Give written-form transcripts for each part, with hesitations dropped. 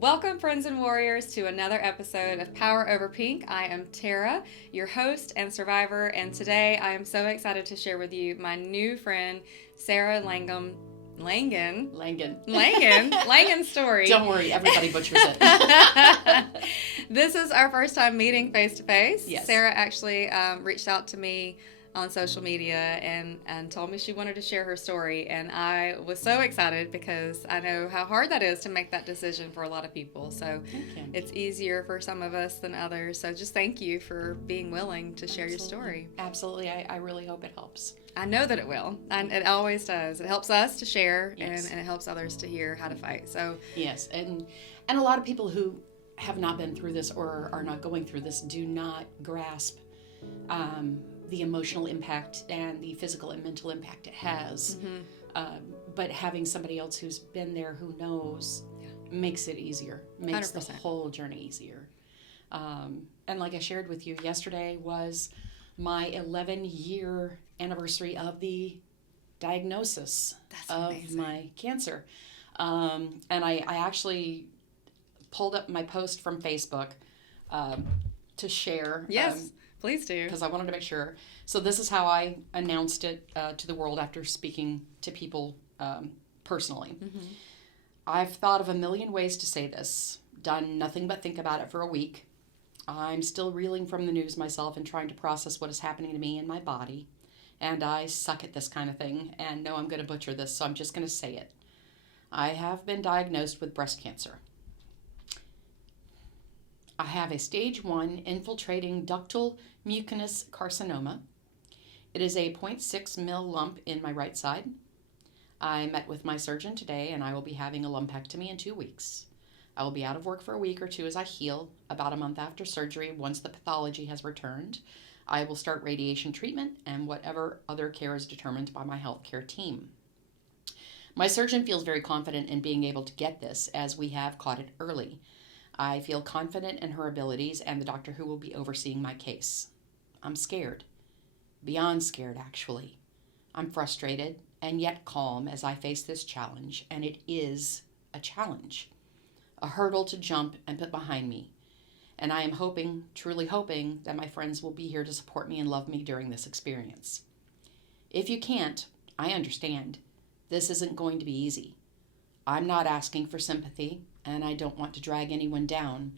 Welcome, friends and warriors, to another episode of Power Over Pink. I am Tara, your host and survivor, and today I am so excited to share with you my new friend, Sarah Langan. Langan's story. Don't worry, everybody butchers it. This is our first time meeting face to face. Yes. Sarah actually reached out to me on social media and told me she wanted to share her story, and I was so excited because I know how hard that is to make that decision for a lot of people. So it's easier for some of us than others. So just thank you for being willing to share your story. Absolutely. I really hope it helps. I know that it will, and it always does. It helps us to share, Yes. and it helps others to hear how to fight. So yes, and a lot of people who have not been through this or are not going through this do not grasp the emotional impact and the physical and mental impact it has. Mm-hmm. But having somebody else who's been there, who knows, makes it easier, makes 100%. the whole journey easier. And like I shared with you, yesterday was my 11-year anniversary of the diagnosis of my cancer. And I actually pulled up my post from Facebook to share. Yes. Please do. Because I wanted to make sure. So this is how I announced it to the world after speaking to people personally. Mm-hmm. I've thought of a million ways to say this, done nothing but think about it for a week. I'm still reeling from the news myself and trying to process what is happening to me in my body. And I suck at this kind of thing and know I'm going to butcher this, so I'm just going to say it. I have been diagnosed with breast cancer. I have a stage 1 infiltrating ductal mucinous carcinoma. It is a 0.6 mil lump in my right side. I met with my surgeon today, and I will be having a lumpectomy in 2 weeks. I will be out of work for a week or two as I heal. About a month after surgery, once the pathology has returned, I will start radiation treatment and whatever other care is determined by my healthcare team. My surgeon feels very confident in being able to get this, as we have caught it early. I feel confident in her abilities and the doctor who will be overseeing my case. I'm scared. Beyond scared, actually. I'm frustrated and yet calm as I face this challenge, and it is a challenge. A hurdle to jump and put behind me. And I am hoping, truly hoping, that my friends will be here to support me and love me during this experience. If you can't, I understand. This isn't going to be easy. I'm not asking for sympathy, and I don't want to drag anyone down.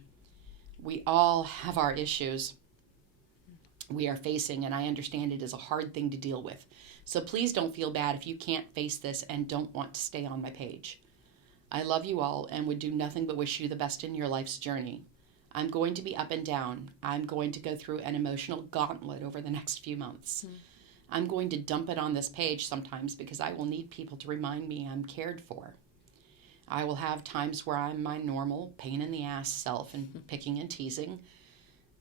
We all have our issues we are facing, and I understand it is a hard thing to deal with. So please don't feel bad if you can't face this and don't want to stay on my page. I love you all and would do nothing but wish you the best in your life's journey. I'm going to be up and down. I'm going to go through an emotional gauntlet over the next few months. I'm going to dump it on this page sometimes because I will need people to remind me I'm cared for. I will have times where I'm my normal pain in the ass self and picking and teasing.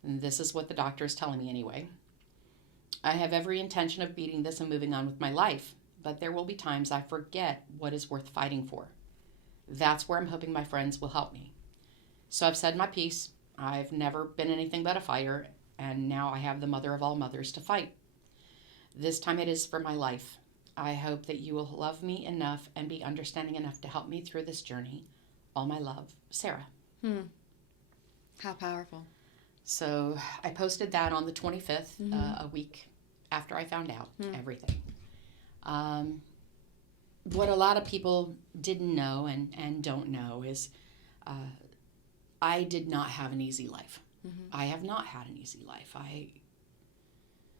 And this is what the doctor is telling me anyway. I have every intention of beating this and moving on with my life, but there will be times I forget what is worth fighting for. That's where I'm hoping my friends will help me. So I've said my piece. I've never been anything but a fighter, and now I have the mother of all mothers to fight. This time it is for my life. I hope that you will love me enough and be understanding enough to help me through this journey. All my love, Sarah. How powerful. So I posted that on the 25th, a week after I found out everything. What a lot of people didn't know and don't know is I did not have an easy life. I have not had an easy life. I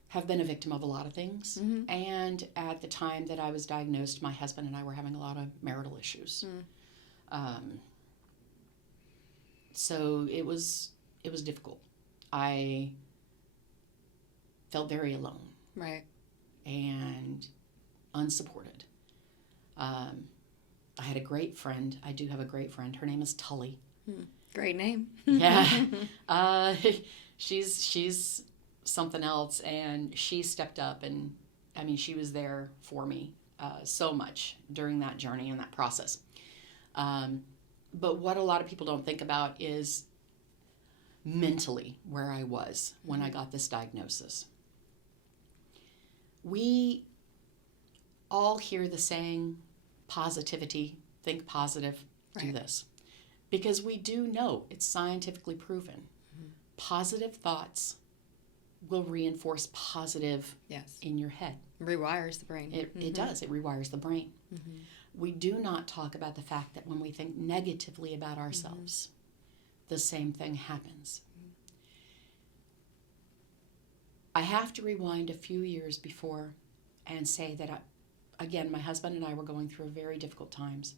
have been a victim of a lot of things. And at the time that I was diagnosed, my husband and I were having a lot of marital issues. So it was difficult. I felt very alone. Right. And unsupported. I had a great friend. I do have a great friend. Her name is Tully. Great name. Yeah. She's something else, and she stepped up, and I mean, she was there for me so much during that journey and that process. But what a lot of people don't think about is mentally where I was when I got this diagnosis. We all hear the saying, positivity, think positive, do this. Because we do know, it's scientifically proven, positive thoughts will reinforce positive Yes. in your head. Rewires the brain. It does. It rewires the brain. We do not talk about the fact that when we think negatively about ourselves, the same thing happens. I have to rewind a few years before and say that, again, my husband and I were going through very difficult times.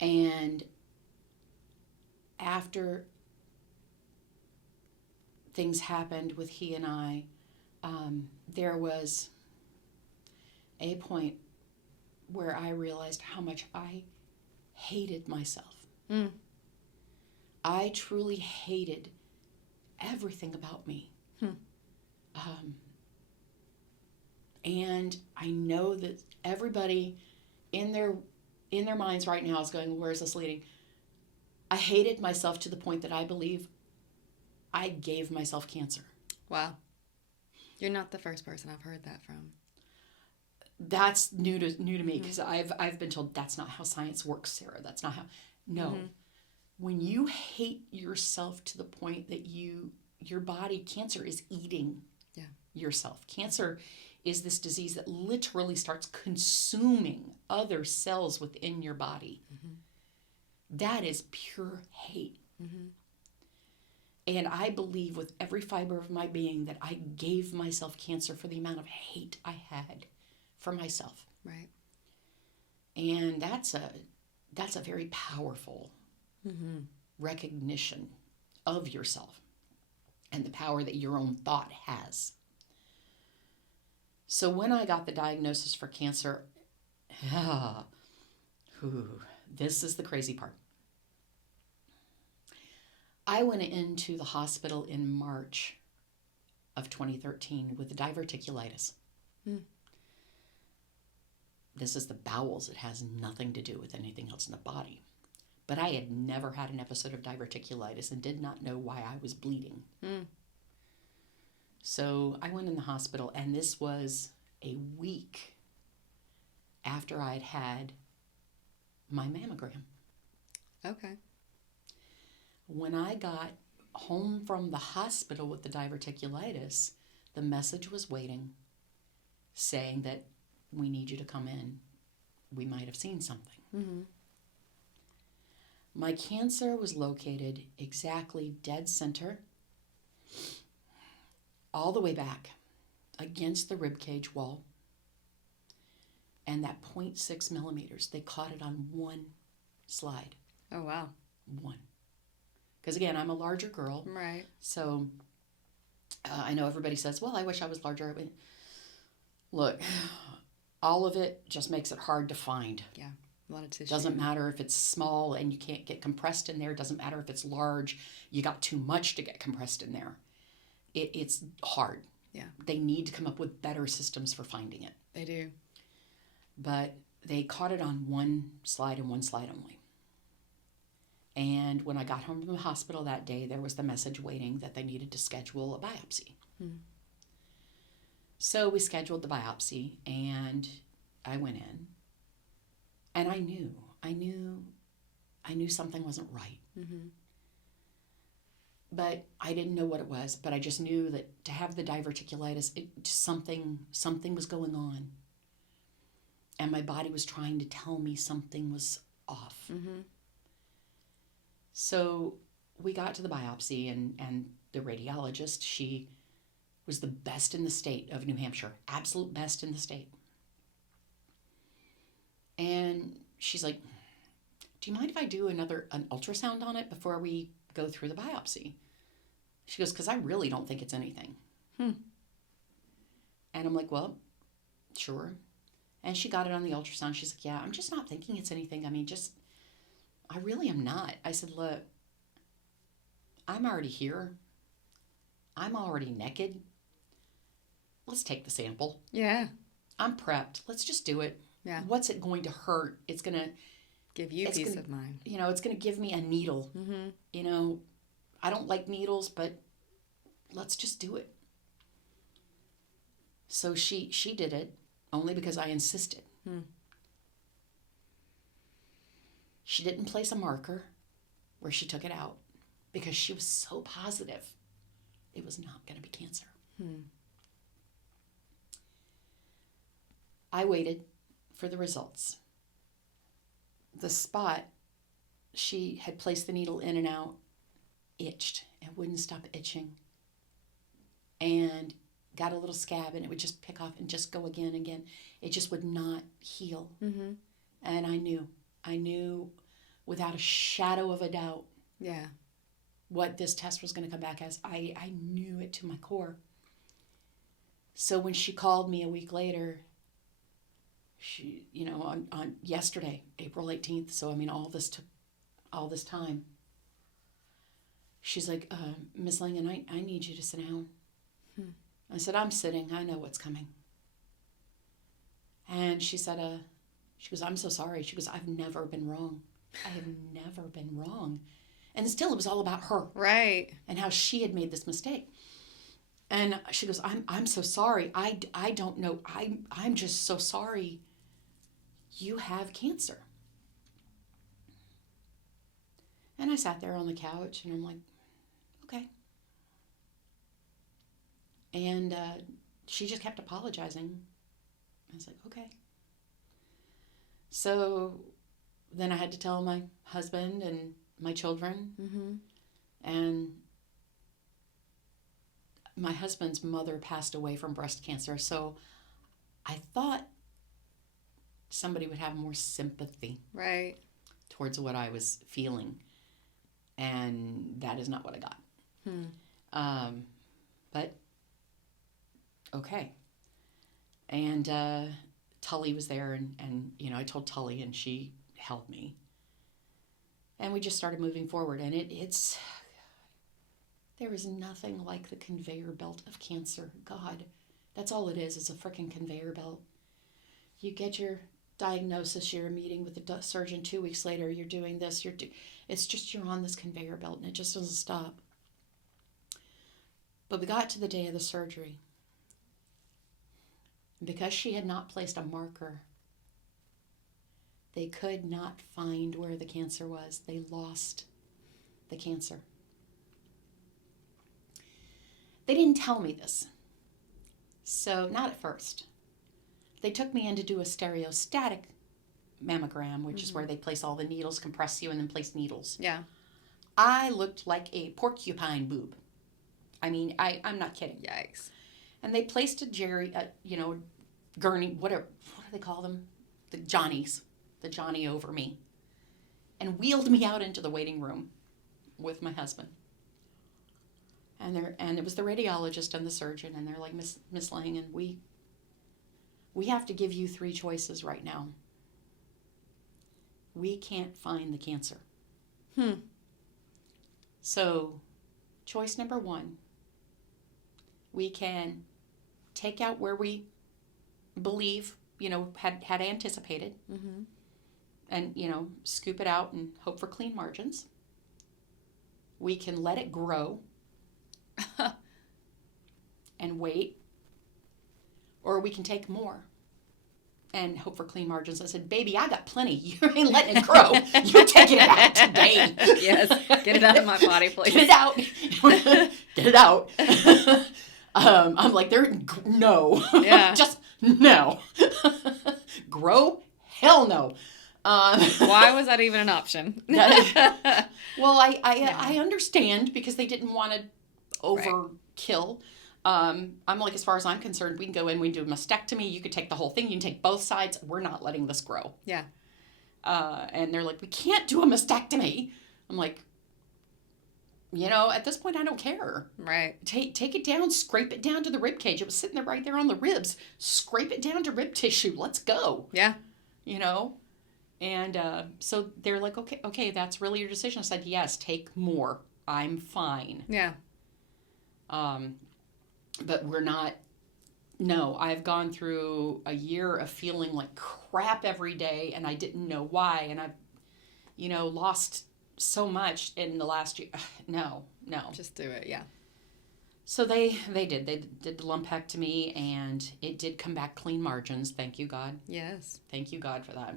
And after things happened with he and I, there was a point where I realized how much I hated myself. I truly hated everything about me. And I know that everybody in their minds right now is going, where is this leading? I hated myself to the point that I believe I gave myself cancer. Wow. You're not the first person I've heard that from. That's new to me, because I've been told that's not how science works, Sarah. That's not how. No. When you hate yourself to the point that your body, cancer is eating yourself. Cancer is this disease that literally starts consuming other cells within your body. That is pure hate. And I believe with every fiber of my being that I gave myself cancer for the amount of hate I had for myself. Right. And that's a very powerful recognition of yourself and the power that your own thought has. So when I got the diagnosis for cancer, this is the crazy part. I went into the hospital in March of 2013 with diverticulitis. This is the bowels. It has nothing to do with anything else in the body. But I had never had an episode of diverticulitis and did not know why I was bleeding. So I went in the hospital, and this was a week after I'd had my mammogram. Okay. When I got home from the hospital with the diverticulitis, the message was waiting, saying that we need you to come in. We might have seen something. My cancer was located exactly dead center, all the way back against the ribcage wall, and that 0.6 millimeters, they caught it on one slide. Oh, wow. One. Because again, I'm a larger girl. Right. So I know everybody says, well, I wish I was larger. Look, all of it just makes it hard to find. Yeah, a lot of tissue. Doesn't matter if it's small and you can't get compressed in there. Doesn't matter if it's large, you got too much to get compressed in there. It's hard. Yeah. They need to come up with better systems for finding it. They do. But they caught it on one slide and one slide only. And when I got home from the hospital that day, there was the message waiting that they needed to schedule a biopsy. So we scheduled the biopsy, and I went in, and I knew something wasn't right. But I didn't know what it was, but I just knew that to have the diverticulitis, something was going on. And my body was trying to tell me something was off. So we got to the biopsy, and the radiologist, she was the best in the state of New Hampshire, absolute best in the state. And she's like, do you mind if I do an ultrasound on it before we go through the biopsy? She goes, because I really don't think it's anything. And I'm like, well, sure. And she got it on the ultrasound. She's like, yeah, I'm just not thinking it's anything. I mean, I really am not. I said, look, I'm already here. I'm already naked. Let's take the sample. Yeah. I'm prepped. Let's just do it. Yeah. What's it going to hurt? It's going to give you peace of mind. It's going to give me a needle. I don't like needles, but let's just do it. So she did it only because I insisted. She didn't place a marker where she took it out because she was so positive it was not going to be cancer. I waited for the results. The spot she had placed the needle in and out itched and wouldn't stop itching, and got a little scab, and it would just pick off and just go again and again. It just would not heal. Mm-hmm. And I knew without a shadow of a doubt Yeah. what this test was going to come back as. I knew it to my core. So when she called me a week later, she, on yesterday, April 18th, so I mean, all this took all this time. She's like, Miss Langan, I need you to sit down. I said, I'm sitting. I know what's coming. And she said, she goes, I'm so sorry. She goes, I've never been wrong. I have never been wrong. And still, it was all about her. Right. And how she had made this mistake. And she goes, I'm so sorry. I don't know. I'm just so sorry. You have cancer. And I sat there on the couch, and I'm like, okay. And she just kept apologizing. I was like, okay. So then I had to tell my husband and my children. Mm-hmm. And my husband's mother passed away from breast cancer. So I thought somebody would have more sympathy Right. towards what I was feeling. And that is not what I got. But okay. And Tully was there, and I told Tully, and she held me. And we just started moving forward. And there is nothing like the conveyor belt of cancer. God, that's all it is. It's a freaking conveyor belt. You get your diagnosis, you're meeting with the surgeon 2 weeks later, you're doing this, it's just you're on this conveyor belt, and it just doesn't stop. But we got to the day of the surgery. Because she had not placed a marker, they could not find where the cancer was. They lost the cancer. They didn't tell me this. So, not at first. They took me in to do a stereostatic mammogram, which is where they place all the needles, compress you, and then place needles. Yeah. I looked like a porcupine boob. I mean, I'm not kidding. Yikes. And they placed a gurney, whatever, what do they call them? The Johnny over me, and wheeled me out into the waiting room with my husband. And it was the radiologist and the surgeon, and they're like, Miss Langan, we have to give you 3 choices right now. We can't find the cancer. So, choice number 1, we can take out where we believe, had anticipated, and, scoop it out and hope for clean margins. We can let it grow and wait, or we can take more and hope for clean margins. I said, baby, I got plenty. You ain't letting it grow. You're taking it out today. Yes. Get it out of my body, please. Get it out. Get it out. I'm like, no. Yeah. Just no. Grow? Hell no. Why was that even an option? Well, I understand, because they didn't want to overkill. I'm like, as far as I'm concerned, we can go in, we can do a mastectomy. You could take the whole thing. You can take both sides. We're not letting this grow. Yeah. And they're like, we can't do a mastectomy. I'm like, at this point, I don't care. Right. Take it down, scrape it down to the rib cage. It was sitting there right there on the ribs. Scrape it down to rib tissue. Let's go. Yeah. And so they're like, okay, that's really your decision. I said, yes, take more. I'm fine. Yeah. But we're not. No, I've gone through a year of feeling like crap every day, and I didn't know why, and I've, lost so much in the last year. No. Just do it. Yeah. So they did the lumpectomy, and it did come back clean margins. Thank you, God. Yes. Thank you, God, for that.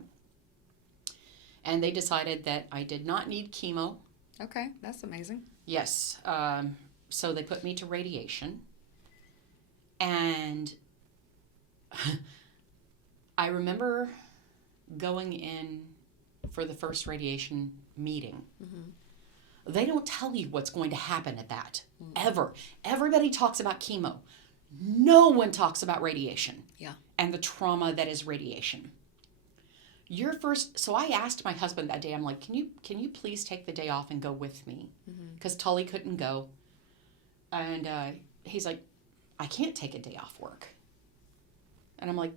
And they decided that I did not need chemo. Okay, that's amazing. Yes. So they put me to radiation. And I remember going in for the first radiation meeting. Mm-hmm. They don't tell you what's going to happen at that, ever. Everybody talks about chemo. No one talks about radiation. Yeah. And the trauma that is radiation. So I asked my husband that day, I'm like, can you please take the day off and go with me? Because Tully couldn't go. And he's like, I can't take a day off work. And I'm like,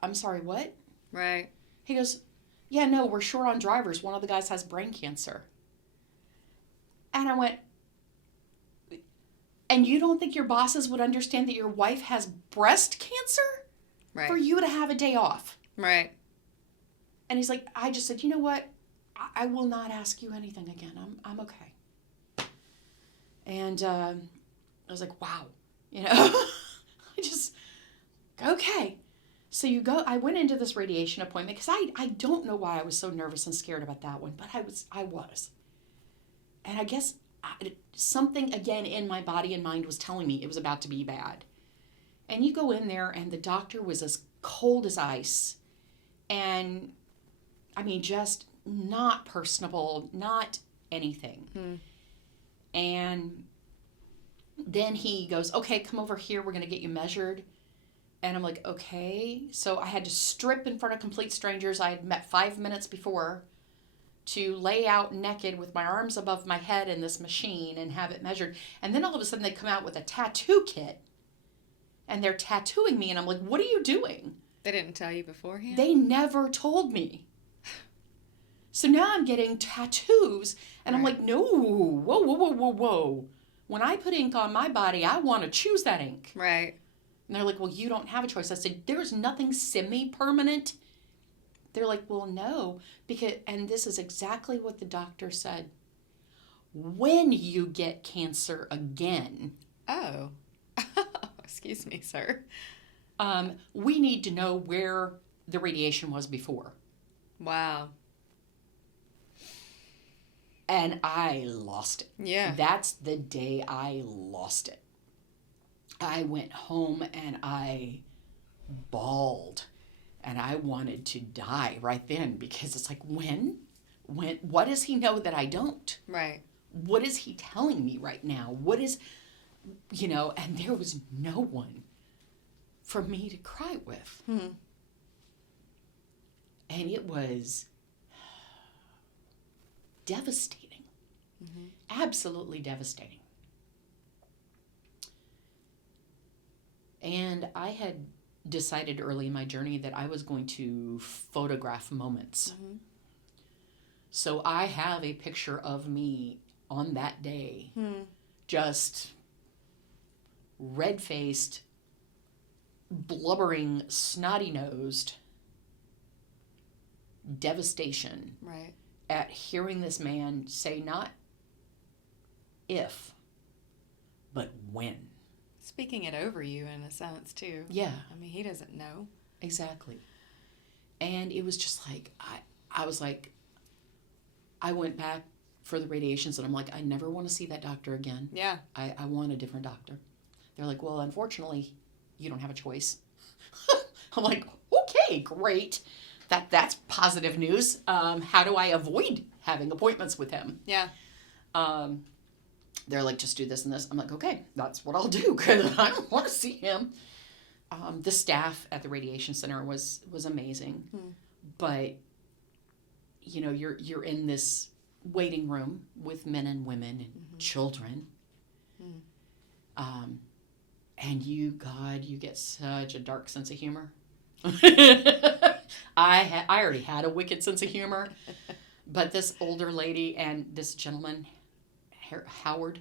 I'm sorry, what? Right. He goes, yeah, no, we're short on drivers. One of the guys has brain cancer. And I went, and you don't think your bosses would understand that your wife has breast cancer? Right. For you to have a day off? Right. And he's like, I just said, you know what? I will not ask you anything again. I'm okay. And I was like, wow. I just, okay. So I went into this radiation appointment because I don't know why I was so nervous and scared about that one, but I was. And I guess something again in my body and mind was telling me it was about to be bad. And you go in there and the doctor was as cold as ice. And I mean, just not personable, not anything. And then he goes, okay, come over here. We're going to get you measured. And I'm like, okay. So I had to strip in front of complete strangers I had met 5 minutes before to lay out naked with my arms above my head in this machine and have it measured. And then all of a sudden they come out with a tattoo kit and they're tattooing me. And I'm like, what are you doing? They didn't tell you beforehand? They never told me. So now I'm getting tattoos, and I'm like, no, whoa. When I put ink on my body, I want to choose that ink. Right. And they're like, well, you don't have a choice. I said, there's nothing semi-permanent. They're like, well, no. And this is exactly what the doctor said. When you get cancer again. Oh. Excuse me, sir. We need to know where the radiation was before. Wow. And I lost it. Yeah. That's the day I lost it. I went home and I bawled. And I wanted to die right then because it's like, when? What does he know that I don't? Right. What is he telling me right now? What is, and there was no one for me to cry with. And it was devastating. Absolutely devastating. And I had decided early in my journey that I was going to photograph moments. So I have a picture of me on that day, just red-faced, blubbering, snotty-nosed devastation at hearing this man say not if, but when. Speaking it over you in a sense, too. Yeah. I mean, he doesn't know. Exactly. And it was just like, I was like, I went back for the radiations and I'm like, I never want to see that doctor again. Yeah. I want a different doctor. They're like, well, unfortunately, you don't have a choice. I'm like, okay, great. That's positive news. How do I avoid having appointments with him? Yeah. They're like, just do this and this. I'm like, okay, that's what I'll do because I don't want to see him. The staff at the radiation center was amazing. But, you're in this waiting room with men and women and children. And you get such a dark sense of humor. I already had a wicked sense of humor. But this older lady and this gentleman, Howard,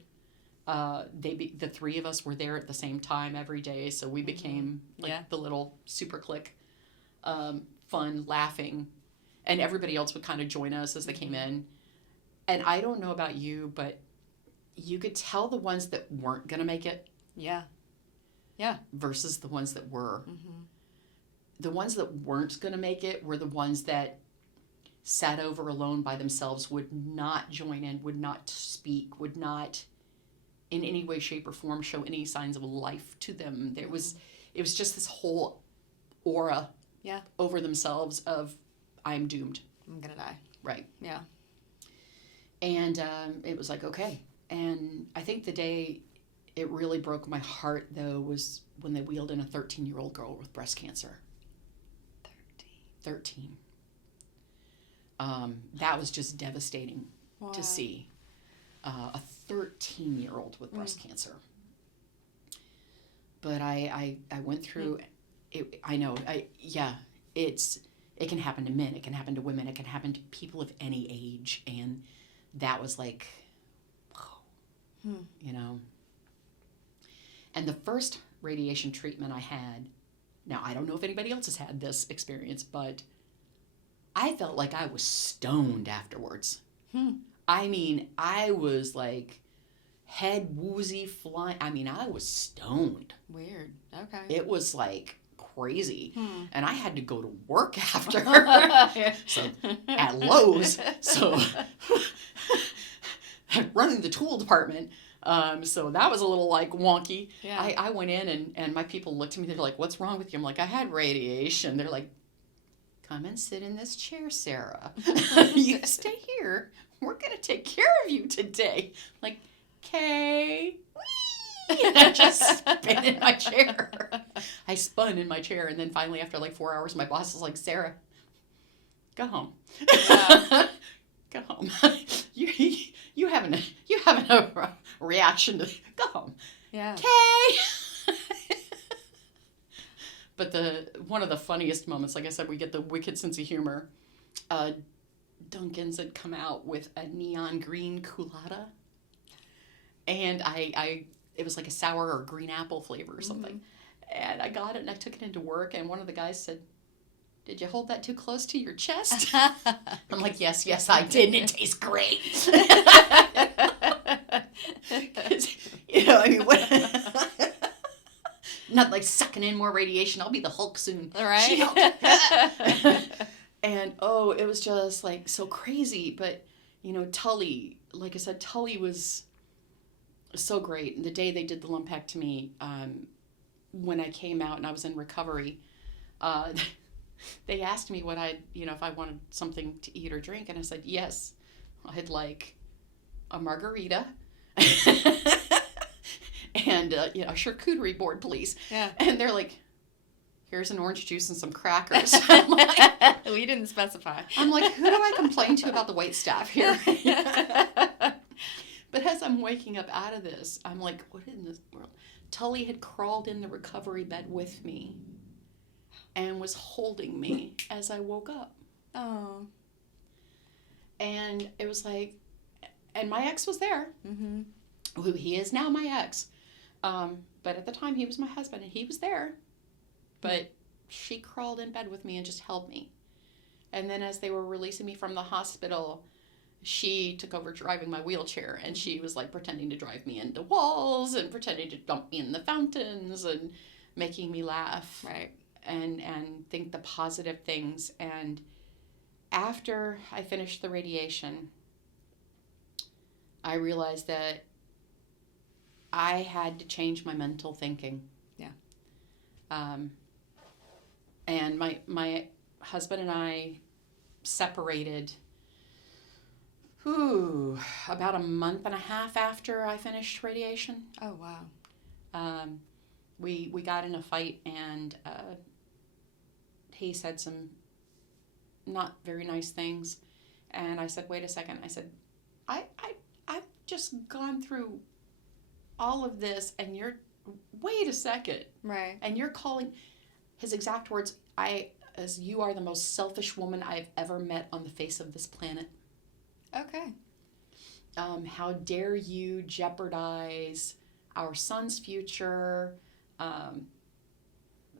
the three of us were there at the same time every day, so we became the little super clique, fun, laughing, and everybody else would kind of join us as they came in. And I don't know about you, but you could tell the ones that weren't gonna make it, versus the ones that were. The ones that weren't gonna make it were the ones that sat over alone by themselves, would not join in, would not speak, would not in any way, shape, or form show any signs of life to them. It was just this whole aura over themselves of, I'm doomed. I'm gonna die. Right. Yeah. And it was like, okay. And I think the day it really broke my heart, though, was when they wheeled in a 13-year-old girl with breast cancer. 13. That was just devastating to see. A 13-year-old with breast cancer. But I went through it. I know. It can happen to men. It can happen to women. It can happen to people of any age. And that was like, you know. And the first radiation treatment I had, now I don't know if anybody else has had this experience, but I felt like I was stoned afterwards. I mean, I was like head woozy flying. I mean, I was stoned. Weird. Okay. It was like crazy. And I had to go to work after. So at Lowe's. So running the tool department. So that was a little like wonky. Yeah. I went in and my people looked at me. They're like, what's wrong with you? I'm like, I had radiation. They're like, come and sit in this chair, Sarah. You stay here. We're going to take care of you today. I'm like, okay. And I just spin in my chair. I spun in my chair. And then finally, after like 4 hours, my boss was like, Sarah, go home. Go home. You having a reaction to go home. Yeah. Okay. But one of the funniest moments, like I said, we get the wicked sense of humor. Dunkin's had come out with a neon green culotta, and it was like a sour or green apple flavor or something. And I got it and I took it into work, and one of the guys said, did you hold that too close to your chest? I'm like, yes, I did, and it tastes great. You know, I mean, what? Not like sucking in more radiation. I'll be the Hulk soon. All right. And, it was just like so crazy. But, you know, Tully, like I said, Tully was so great. And the day they did the lumpectomy, when I came out and I was in recovery, they asked me what if I wanted something to eat or drink. And I said, yes, I'd like a margarita. And, a charcuterie board, please. Yeah. And they're like, here's an orange juice and some crackers. I'm like, we didn't specify. I'm like, who do I complain to about the wait staff here? But as I'm waking up out of this, I'm like, what in this world? Tully had crawled in the recovery bed with me and was holding me as I woke up. Oh. And it was like, and my ex was there. Who he is now my ex. But at the time he was my husband and he was there. But she crawled in bed with me and just held me. And then as they were releasing me from the hospital, she took over driving my wheelchair, and she was like pretending to drive me into walls and pretending to dump me in the fountains and making me laugh. Right. And think the positive things. And after I finished the radiation, I realized that I had to change my mental thinking. Yeah. And my husband and I separated about a month and a half after I finished radiation. Oh, wow. We got in a fight, and he said some not very nice things. And I said, wait a second. I said, I've just gone through all of this, and wait a second. Right. And you're calling, his exact words, as you are the most selfish woman I've ever met on the face of this planet. Okay. How dare you jeopardize our son's future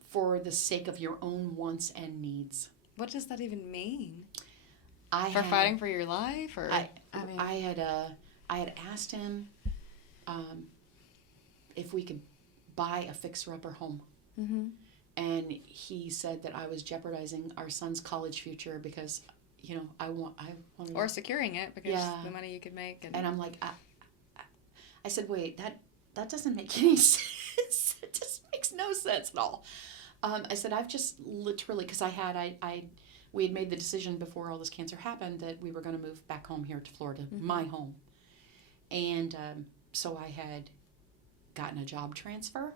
for the sake of your own wants and needs? What does that even mean? Fighting for your life, or I had asked him if we could buy a fixer-upper home. And he said that I was jeopardizing our son's college future because I want to. Or securing it because Yeah. the money you could make. And I'm like, I said, wait, that doesn't make any sense. It just makes no sense at all. I said, I've just literally, because we had made the decision before all this cancer happened that we were going to move back home here to Florida, my home. And so I had gotten a job transfer,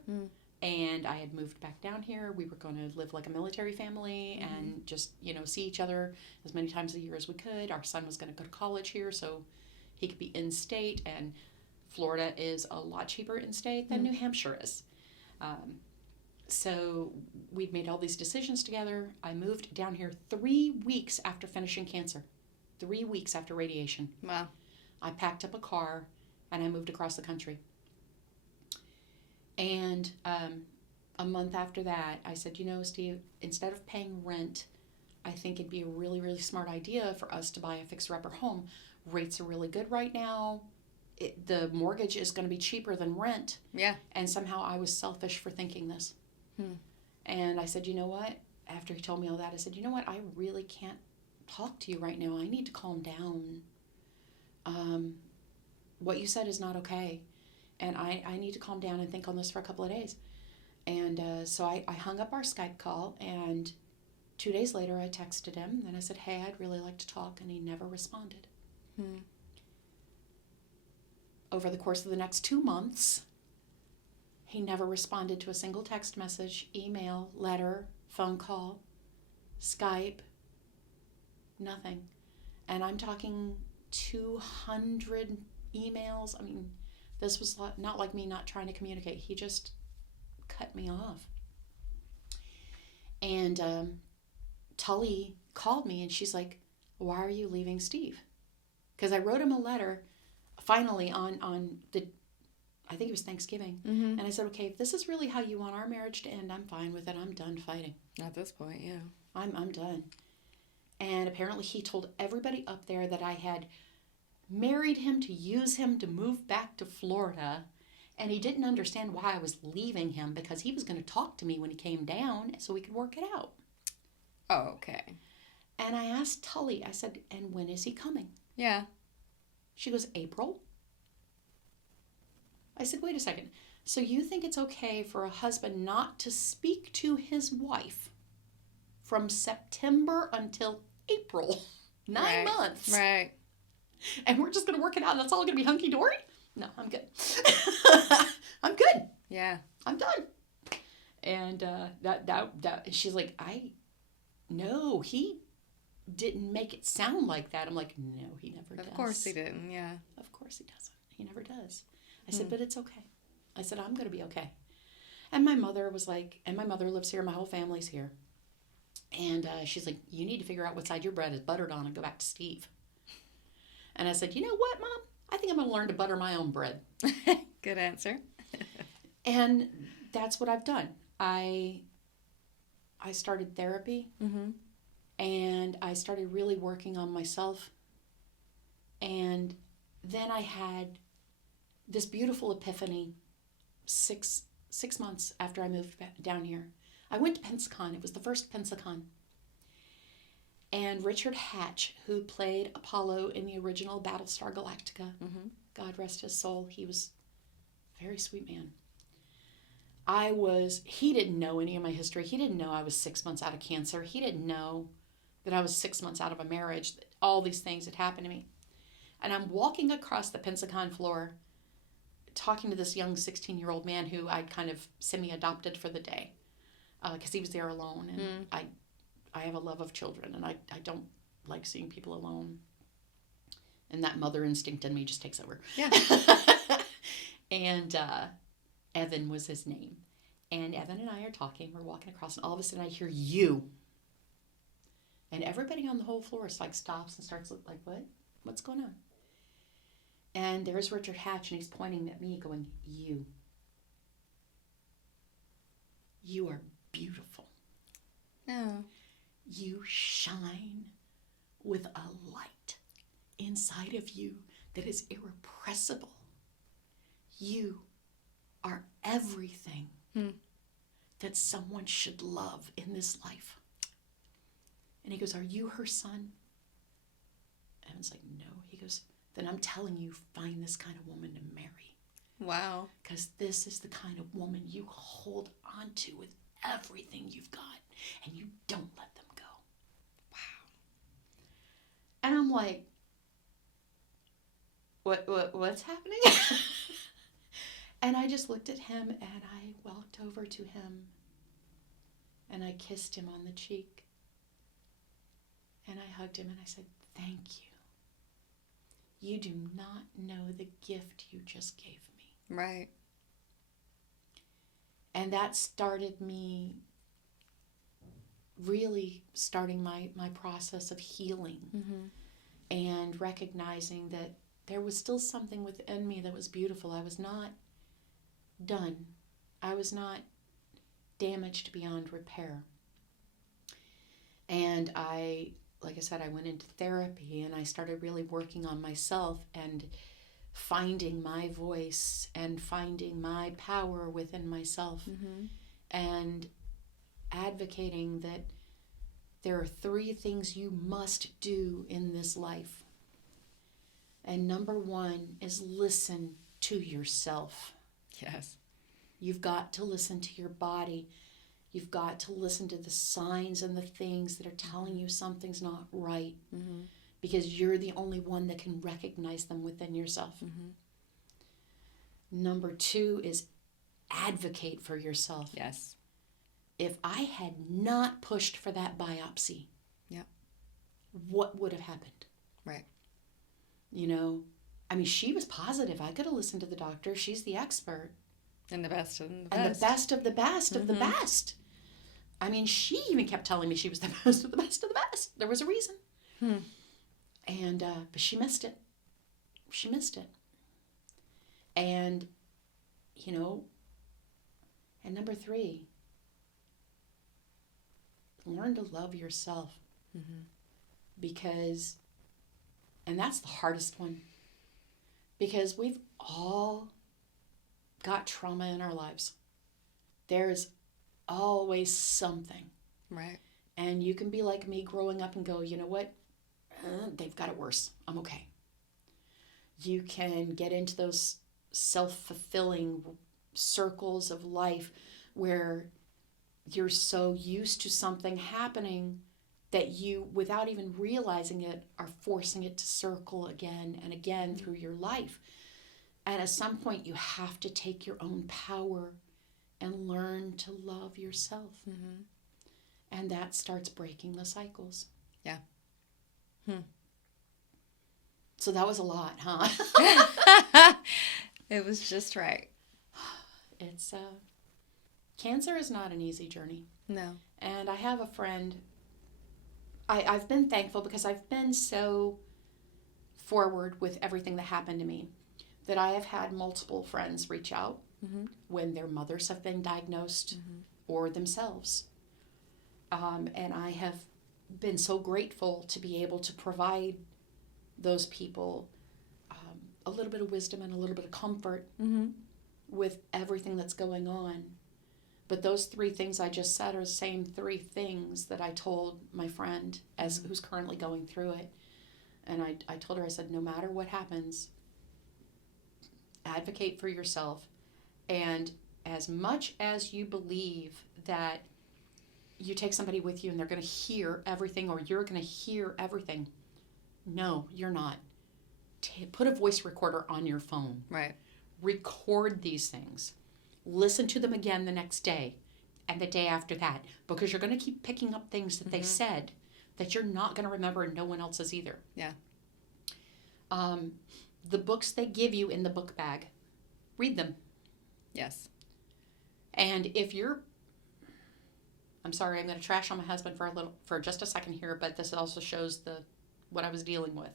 and I had moved back down here. We were going to live like a military family and just, see each other as many times a year as we could. Our son was going to go to college here, so he could be in state, and Florida is a lot cheaper in state than New Hampshire is. So we'd made all these decisions together. I moved down here 3 weeks after finishing cancer, 3 weeks after radiation. Wow. I packed up a car and I moved across the country. And a month after that, I said, Steve, instead of paying rent, I think it'd be a really, really smart idea for us to buy a fixer-upper home. Rates are really good right now. The mortgage is going to be cheaper than rent. Yeah. And somehow I was selfish for thinking this. And I said, you know what? After he told me all that, I said, you know what? I really can't talk to you right now. I need to calm down. What you said is not okay. And I need to calm down and think on this for a couple of days. And so I hung up our Skype call, and 2 days later I texted him, and I said, hey, I'd really like to talk, and he never responded. Over the course of the next 2 months, he never responded to a single text message, email, letter, phone call, Skype, nothing. And I'm talking 200 emails. I mean, this was not like me not trying to communicate. He just cut me off. And Tully called me, and she's like, why are you leaving Steve? Because I wrote him a letter finally on the, I think it was Thanksgiving. And I said, okay, if this is really how you want our marriage to end, I'm fine with it. I'm done fighting. At this point, yeah. I'm done. And apparently he told everybody up there that I had married him to use him to move back to Florida. And he didn't understand why I was leaving him, because he was going to talk to me when he came down so we could work it out. Oh, okay. And I asked Tully, I said, and when is he coming? Yeah. She goes, April. I said, wait a second. So you think it's okay for a husband not to speak to his wife from September until April? 9 months. Right. And we're just going to work it out and that's all going to be hunky-dory? No, I'm good. I'm good. Yeah. I'm done. And she's like, no, he didn't make it sound like that. I'm like, no, he never does. Of course he didn't, yeah. Of course he doesn't. He never does. I said, but it's okay. I said, I'm going to be okay. And my mother was like, and my mother lives here. My whole family's here. And she's like, you need to figure out what side your bread is buttered on and go back to Steve. And I said, you know what, Mom? I think I'm going to learn to butter my own bread. Good answer. And that's what I've done. I started therapy. And I started really working on myself. And then I had this beautiful epiphany 6 months after I moved back down here. I went to Pensacon. It was the first Pensacon. And Richard Hatch, who played Apollo in the original Battlestar Galactica, God rest his soul, he was a very sweet man. He didn't know any of my history. He didn't know I was 6 months out of cancer. He didn't know that I was 6 months out of a marriage, that all these things had happened to me. And I'm walking across the Pensacon floor, talking to this young 16-year-old man who I'd kind of semi-adopted for the day, because he was there alone. And I have a love of children, and I don't like seeing people alone. And that mother instinct in me just takes over. Yeah. And Evan was his name. And Evan and I are talking. We're walking across, and all of a sudden I hear you. And everybody on the whole floor is like stops and starts like, what? What's going on? And there's Richard Hatch, and he's pointing at me going, you. You are beautiful. No. You shine with a light inside of you that is irrepressible. You are everything that someone should love in this life. And he goes, are you her son? heaven's like, no. He goes, then I'm telling you, find this kind of woman to marry. Wow. Because this is the kind of woman you hold on to with everything you've got, and you don't let them go. Wow. And I'm like, what's happening? And I just looked at him, and I walked over to him, and I kissed him on the cheek, and I hugged him, and I said, thank you. You do not know the gift you just gave me. Right. And that started me really starting my process of healing, and recognizing that there was still something within me that was beautiful. I was not done. I was not damaged beyond repair. And like I said, I went into therapy, and I started really working on myself and finding my voice and finding my power within myself, and advocating that there are 3 things you must do in this life. And number 1 is listen to yourself. Yes. You've got to listen to your body. You've got to listen to the signs and the things that are telling you something's not right, because you're the only one that can recognize them within yourself. Number 2 is advocate for yourself. Yes. If I had not pushed for that biopsy, what would have happened? Right. You know, I mean, she was positive. I could have listened to the doctor. She's the expert. And the best of the best. And the best of the best of the best. I mean, she even kept telling me she was the best of the best of the best. There was a reason. And, but she missed it. She missed it. And, you know, and number 3, learn to love yourself. Because, and that's the hardest one, because we've all got trauma in our lives. There's always something. Right. And you can be like me growing up and go, you know what? They've got it worse. I'm okay. You can get into those self-fulfilling circles of life where you're so used to something happening that you, without even realizing it, are forcing it to circle again and again through your life. And at some point, you have to take your own power and learn to love yourself. And that starts breaking the cycles. Yeah. So that was a lot, huh? It was just right. It's, cancer is not an easy journey. No. And I have a friend, I've been thankful because I've been so forward with everything that happened to me that I have had multiple friends reach out when their mothers have been diagnosed or themselves. And I have been so grateful to be able to provide those people a little bit of wisdom and a little bit of comfort with everything that's going on. But those 3 things I just said are the same 3 things that I told my friend who's currently going through it. And I told her, I said, no matter what happens, advocate for yourself. And as much as you believe that you take somebody with you and they're going to hear everything, or you're going to hear everything, no, you're not. Put a voice recorder on your phone. Right. Record these things. Listen to them again the next day and the day after that, because you're going to keep picking up things that they said that you're not going to remember, and no one else is either. Yeah. The books they give you in the book bag, read them. Yes. And if you're, I'm sorry, I'm going to trash on my husband for just a second here, but this also shows what I was dealing with.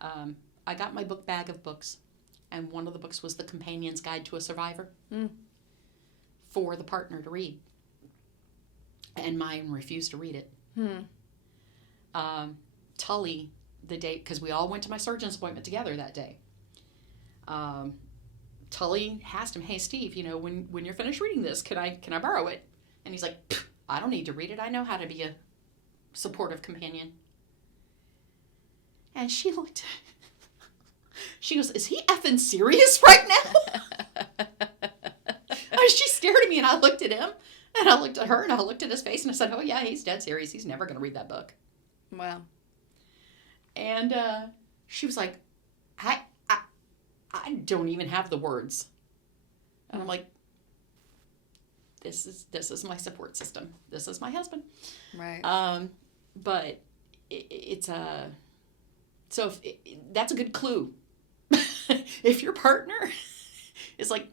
I got my book bag of books, and one of the books was The Companion's Guide to a Survivor for the partner to read. And mine refused to read it. Tully, the day, because we all went to my surgeon's appointment together that day. Tully asked him, hey, Steve, you know, when you're finished reading this, can I borrow it? And he's like, I don't need to read it. I know how to be a supportive companion. And she looked, she goes, is he effing serious right now? And she stared at me and I looked at him and I looked at her and I looked at his face and I said, oh yeah, he's dead serious. He's never going to read that book. Wow. And she was like, I don't even have the words. And I'm like, this is my support system. This is my husband. Right. But it's a, so that's a good clue. If your partner is like,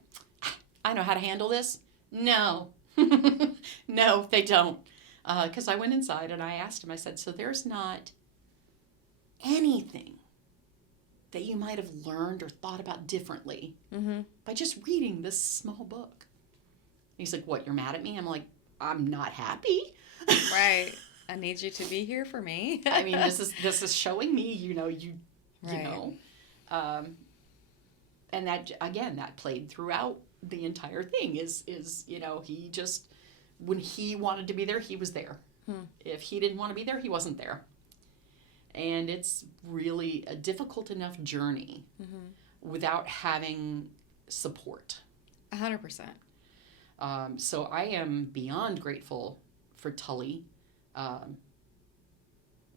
I know how to handle this. No, no, they don't. Because I went inside and I asked him, I said, so there's not anything that you might have learned or thought about differently by just reading this small book. He's like, what, you're mad at me? I'm like, I'm not happy. Right. I need you to be here for me. I mean, this is showing me, you know. And that, again, that played throughout the entire thing is, he just, when he wanted to be there, he was there. If he didn't want to be there, he wasn't there. And it's really a difficult enough journey without having support. 100%. So I am beyond grateful for Tully.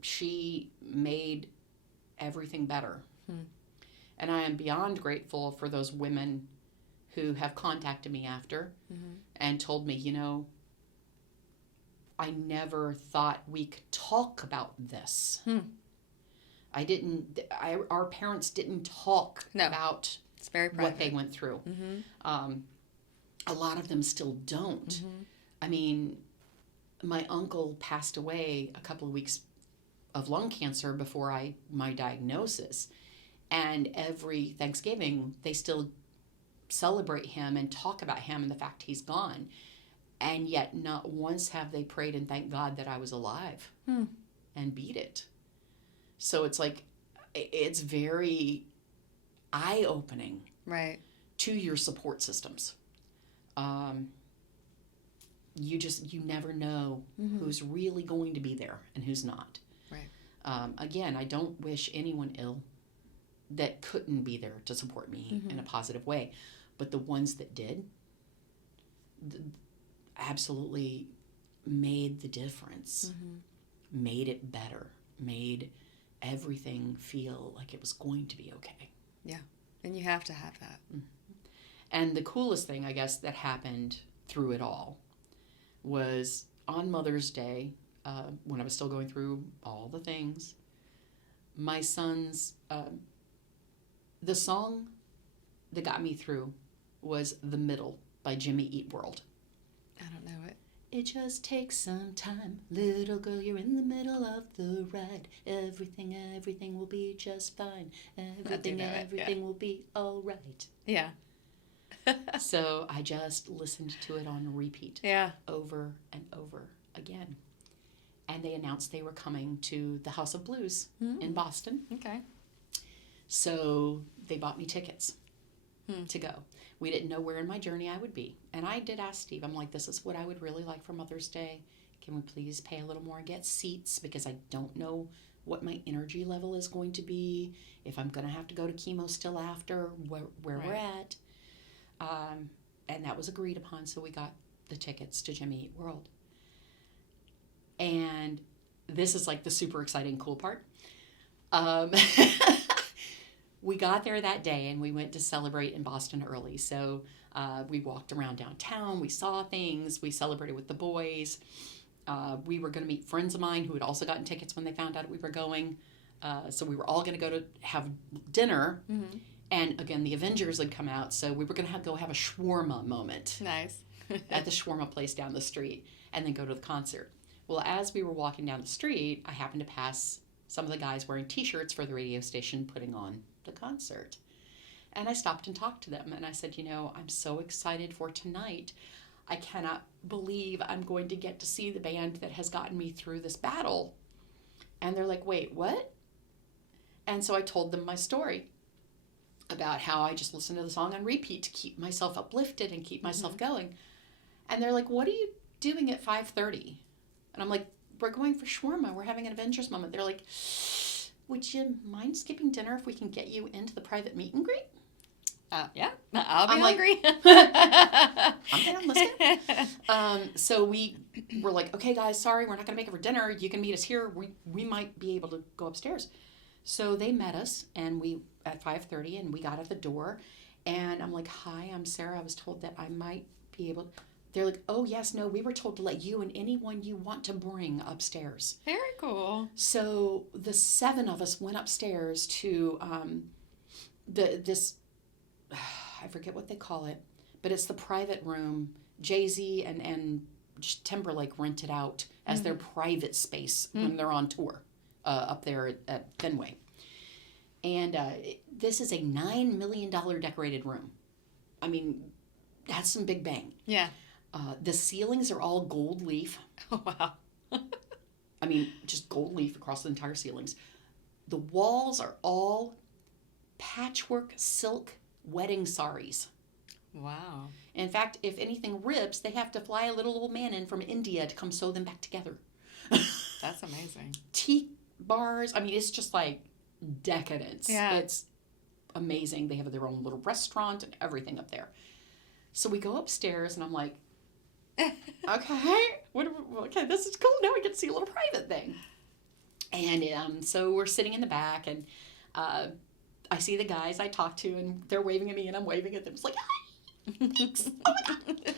She made everything better. And I am beyond grateful for those women who have contacted me after and told me, I never thought we could talk about this. Our parents didn't talk about it's very private. what they went through. A lot of them still don't. I mean, my uncle passed away a couple of weeks of lung cancer before my diagnosis. And every Thanksgiving, they still celebrate him and talk about him and the fact he's gone. And yet not once have they prayed and thanked God that I was alive and beat it. So it's like, it's very eye-opening to your support systems. You never know who's really going to be there and who's not. Right. Again, I don't wish anyone ill that couldn't be there to support me in a positive way. But the ones that did absolutely made the difference, made it better, made everything feel like it was going to be okay. Yeah. And you have to have that. And the coolest thing, I guess, that happened through it all was on Mother's Day, when I was still going through all the things, my son's, the song that got me through was The Middle by Jimmy Eat World. I don't know it. It just takes some time. Little girl, you're in the middle of the ride. Everything will be just fine. Everything will be all right. Yeah. So I just listened to it on repeat. Yeah. Over and over again. And they announced they were coming to the House of Blues in Boston. Okay. So they bought me tickets to go. We didn't know where in my journey I would be. And I did ask Steve, I'm like, this is what I would really like for Mother's Day. Can we please pay a little more and get seats? Because I don't know what my energy level is going to be, if I'm going to have to go to chemo still after, where we're at. And that was agreed upon, so we got the tickets to Jimmy Eat World. And this is like the super exciting, cool part. We got there that day and we went to celebrate in Boston early. So we walked around downtown, we saw things, we celebrated with the boys. We were going to meet friends of mine who had also gotten tickets when they found out we were going. So we were all going to go to have dinner. And again, the Avengers had come out, so we were going to go have a shawarma moment. Nice. At the shawarma place down the street and then go to the concert. Well, as we were walking down the street, I happened to pass some of the guys wearing t-shirts for the radio station putting on the concert. And I stopped and talked to them and I said, I'm so excited for tonight. I cannot believe I'm going to get to see the band that has gotten me through this battle. And they're like, wait, what? And so I told them my story about how I just listened to the song on repeat to keep myself uplifted and keep myself going. And they're like, what are you doing at 5:30? And I'm like, we're going for shawarma. We're having an Avengers moment. They're like, would you mind skipping dinner if we can get you into the private meet and greet? Yeah, I'll be I'm like, hungry. I'm down, let's go. So we were like, okay, guys, sorry, we're not going to make it for dinner. You can meet us here. We might be able to go upstairs. So they met us, and we at 5:30, and we got at the door, and I'm like, hi, I'm Sarah. I was told that I might be able. They're like, oh yes, no, we were told to let you and anyone you want to bring upstairs. Very cool. So the 7 of us went upstairs to this. I forget what they call it, but it's the private room Jay-Z and Timberlake rented out as their private space when they're on tour up there at Fenway. And this is a $9 million decorated room. I mean, that's some big bang. Yeah. The ceilings are all gold leaf. Oh, wow. I mean, just gold leaf across the entire ceilings. The walls are all patchwork silk wedding saris. Wow. In fact, if anything rips, they have to fly a little old man in from India to come sew them back together. That's amazing. Teak bars. I mean, it's just like decadence. Yeah. It's amazing. They have their own little restaurant and everything up there. So we go upstairs, and I'm like, okay, this is cool. Now we get to see a little private thing. And so we're sitting in the back, and I see the guys I talk to, and they're waving at me, and I'm waving at them. It's like, hi, thanks. Oh my God.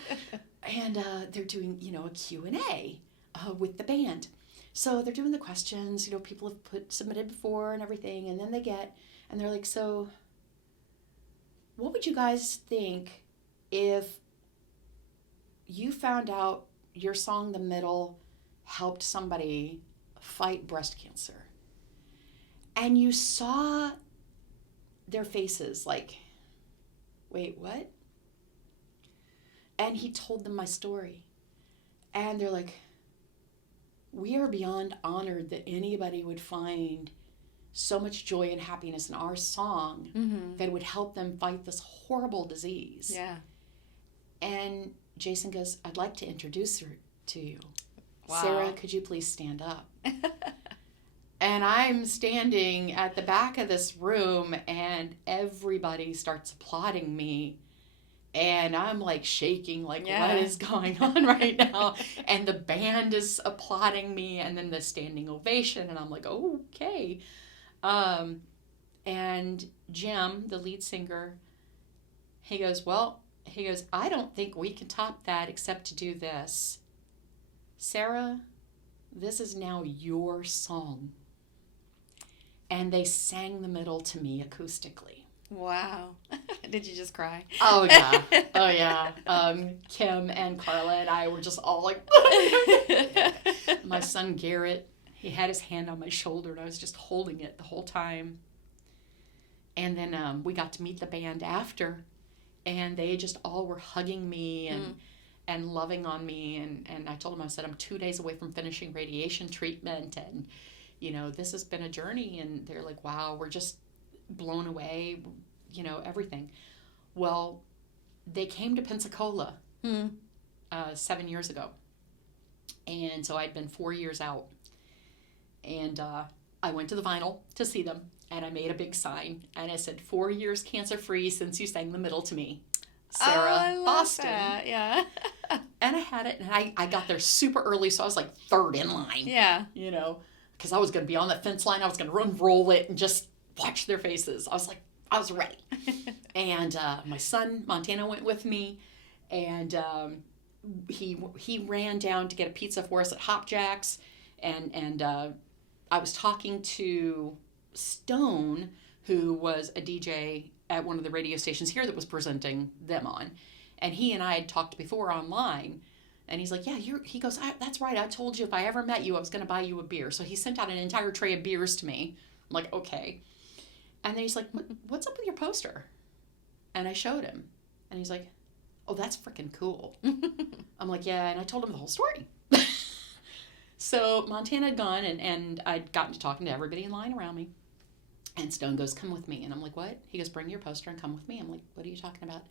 And they're doing, a Q&A with the band. So they're doing the questions, people have submitted before and everything, and then and they're like, so what would you guys think if you found out your song, The Middle, helped somebody fight breast cancer? And you saw their faces like, wait, what? And he told them my story. And they're like, we are beyond honored that anybody would find so much joy and happiness in our song that would help them fight this horrible disease. Yeah. And Jason goes, I'd like to introduce her to you. Wow. Sarah, could you please stand up? And I'm standing at the back of this room, and everybody starts applauding me. And I'm like shaking, like, what is going on right now? And the band is applauding me, and then the standing ovation. And I'm like, okay. And Jim, the lead singer, he goes, I don't think we can top that except to do this. Sarah, this is now your song. And they sang The Middle to me acoustically. Wow. Did you just cry? Oh, yeah. Oh, yeah. Kim and Carla and I were just all like, my son Garrett, he had his hand on my shoulder, and I was just holding it the whole time. And then we got to meet the band after, and they just all were hugging me and loving on me. And I told them, I said, I'm 2 days away from finishing radiation treatment, and this has been a journey. And they're like, wow, we're just blown away, everything. Well, they came to Pensacola 7 years ago. And so I'd been 4 years out. And I went to the vinyl to see them, and I made a big sign, and it said, 4 years cancer-free since you sang The Middle to me. Sarah, I love Boston. That. Yeah. And I had it, and I got there super early, so I was like third in line. Yeah. Because I was going to be on that fence line. I was going to run, roll it, and just watch their faces. I was ready. And my son, Montana, went with me, and he ran down to get a pizza for us at Hop Jack's, and I was talking to Stone, who was a DJ at one of the radio stations here that was presenting them on, and he and I had talked before online. And he's like, yeah, he goes, that's right. I told you if I ever met you, I was going to buy you a beer. So he sent out an entire tray of beers to me. I'm like, okay. And then he's like, what's up with your poster? And I showed him. And he's like, oh, that's freaking cool. I'm like, yeah. And I told him the whole story. So Montana had gone, and I'd gotten to talking to everybody in line around me. And Stone goes, come with me. And I'm like, what? He goes, bring your poster and come with me. I'm like, what are you talking about?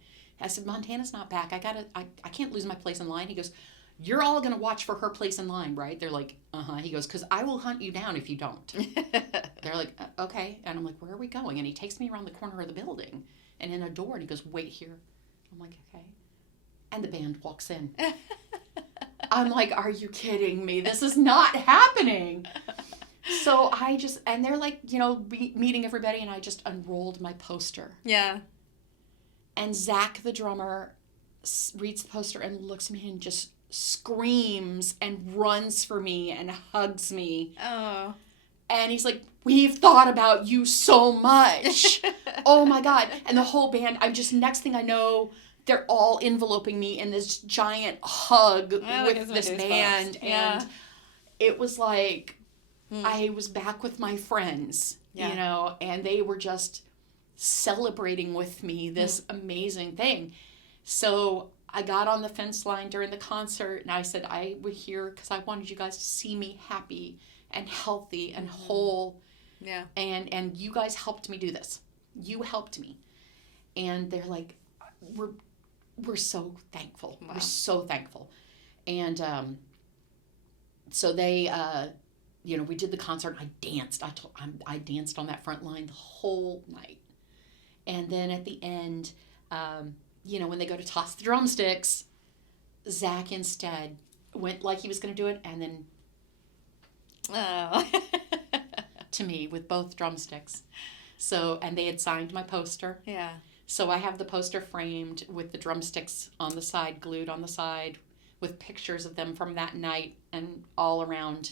I said, Montana's not back. I can't lose my place in line. He goes, you're all going to watch for her place in line, right? They're like, uh-huh. He goes, because I will hunt you down if you don't. they're like, okay. And I'm like, where are we going? And he takes me around the corner of the building and in a door, and he goes, wait here. I'm like, okay. And the band walks in. I'm like, are you kidding me? This is not happening. So and they're like, meeting everybody, and I just unrolled my poster. Yeah. And Zach, the drummer, reads the poster and looks at me and just screams and runs for me and hugs me. Oh. And he's like, we've thought about you so much. Oh my God. And the whole band, next thing I know, they're all enveloping me in this giant hug with this band. Yeah. And it was like, I was back with my friends, and they were just celebrating with me this amazing thing. So I got on the fence line during the concert, and I said I would here because I wanted you guys to see me happy and healthy and whole. Yeah. And you guys helped me do this. You helped me. And they're like, we're so thankful. Wow. We're so thankful. And so they, we did the concert. I danced. I danced on that front line the whole night. And then at the end, when they go to toss the drumsticks, Zach instead went like he was going to do it, and then to me with both drumsticks. So, and they had signed my poster. Yeah. So I have the poster framed with the drumsticks on the side, glued on the side, with pictures of them from that night and all around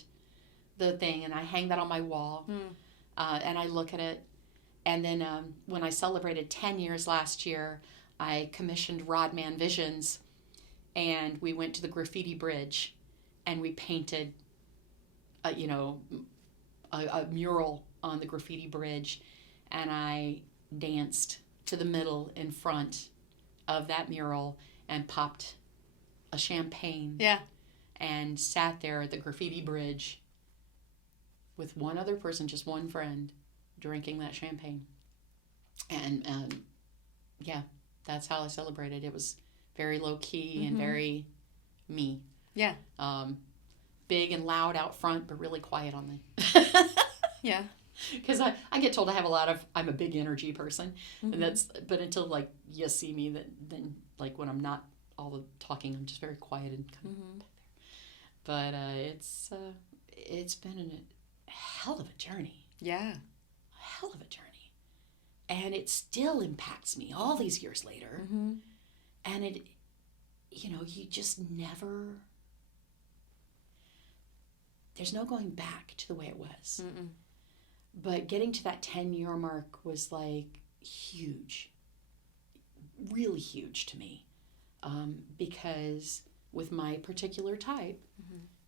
the thing. And I hang that on my wall, and I look at it. And then when I celebrated 10 years last year, I commissioned Rodman Visions, and we went to the Graffiti Bridge, and we painted, a mural on the Graffiti Bridge, and I danced to the middle in front of that mural and popped a champagne. Yeah. And sat there at the Graffiti Bridge with one other person, just one friend, drinking that champagne. And that's how I celebrated. It was very low key and very me. Yeah. Big and loud out front, but really quiet on the. Yeah. Because I get told I'm a big energy person, and but until like you see me, then like when I'm not all the talking, I'm just very quiet and kind of there. But it's been a hell of a journey. Yeah. A hell of a journey. And it still impacts me all these years later. Mm-hmm. And it, you just never, there's no going back to the way it was. Mm-mm. But getting to that 10-year mark was like huge, really huge to me. Because with my particular type,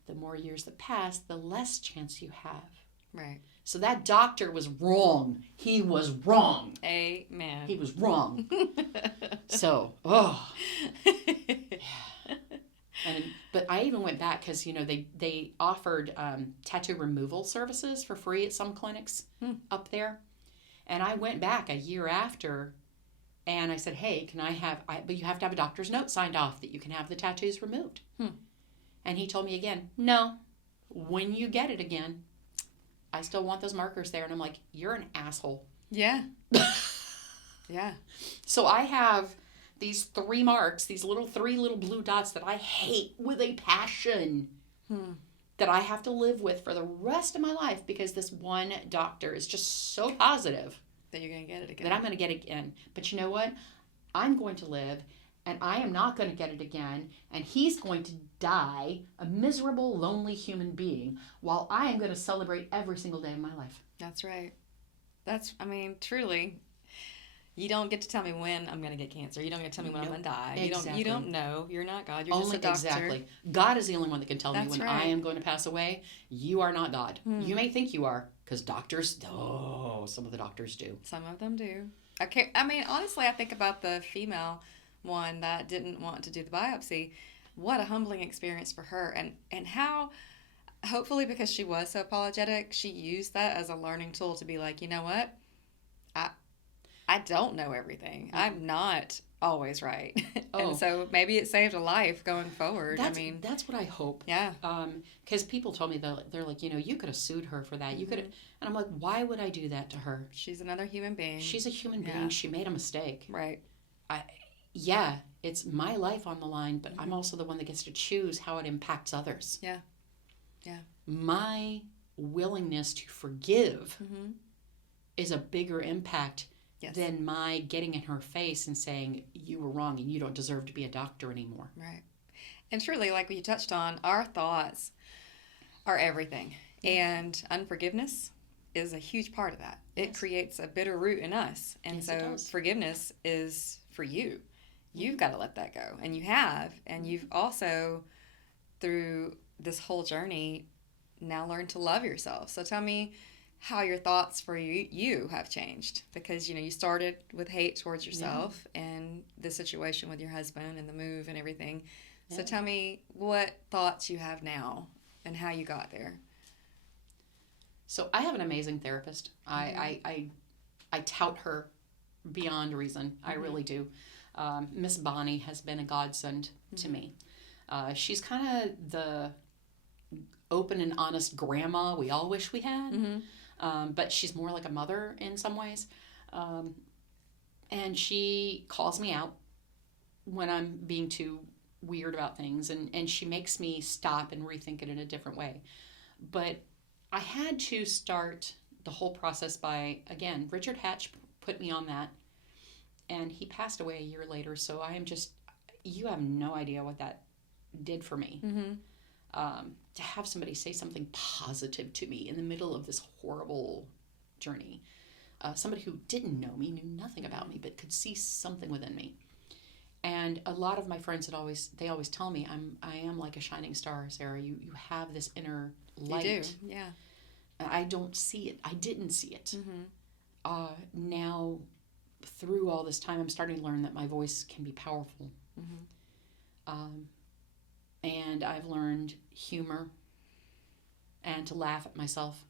the more years that pass, the less chance you have. Right. So that doctor was wrong. He was wrong. Amen. He was wrong. So, But I even went back because, they offered tattoo removal services for free at some clinics up there. And I went back a year after, and I said, hey, can but you have to have a doctor's note signed off that you can have the tattoos removed. And he told me again, no, when you get it again, I still want those markers there. And I'm like, you're an asshole. Yeah. Yeah. So I have these 3 marks, these 3 little blue dots that I hate with a passion that I have to live with for the rest of my life because this one doctor is just so positive that you're going to get it again. That I'm going to get it again. But you know what? I'm going to live, and I am not going to get it again, and he's going to die a miserable, lonely human being while I am going to celebrate every single day of my life. That's right. Truly, you don't get to tell me when I'm going to get cancer. You don't get to tell me when I'm going to die. Exactly. You don't know. You're not God. You're just a doctor. Exactly. God is the only one that can tell me when I am going to pass away. You are not God. You may think you are, because doctors, some of the doctors do. Some of them do. Okay. Honestly, I think about the female one that didn't want to do the biopsy. What a humbling experience for her. And how, hopefully because she was so apologetic, she used that as a learning tool to be like, you know what? I don't know everything. I'm not always right. Oh. And so maybe it saved a life going forward. That's what I hope. Yeah. Because people told me they're like, you could have sued her for that. You could, and I'm like, why would I do that to her? She's another human being. She's a human being. She made a mistake. Right. Yeah, it's my life on the line, but I'm also the one that gets to choose how it impacts others. Yeah. Yeah. My willingness to forgive is a bigger impact than my getting in her face and saying, you were wrong and you don't deserve to be a doctor anymore. Right. And truly, like you touched on, our thoughts are everything. And unforgiveness is a huge part of that. It creates a bitter root in us. And so forgiveness is for you. You've got to let that go. And you have. And you've also, through this whole journey, now learned to love yourself. So tell me how your thoughts for you have changed. Because, you started with hate towards yourself and the situation with your husband and the move and everything. So tell me what thoughts you have now and how you got there. So I have an amazing therapist. I tout her beyond reason. I really do. Miss Bonnie has been a godsend to me. She's kind of the open and honest grandma we all wish we had, but she's more like a mother in some ways. And she calls me out when I'm being too weird about things, and she makes me stop and rethink it in a different way. But I had to start the whole process by, again, Richard Hatch put me on that. And he passed away a year later, so I am just, you have no idea what that did for me. To have somebody say something positive to me in the middle of this horrible journey. Somebody who didn't know me, knew nothing about me, but could see something within me. And a lot of my friends they always tell me, I am like a shining star, Sarah. You have this inner light. You do, yeah. I don't see it. I didn't see it. Now, through all this time, I'm starting to learn that my voice can be powerful. And I've learned humor and to laugh at myself.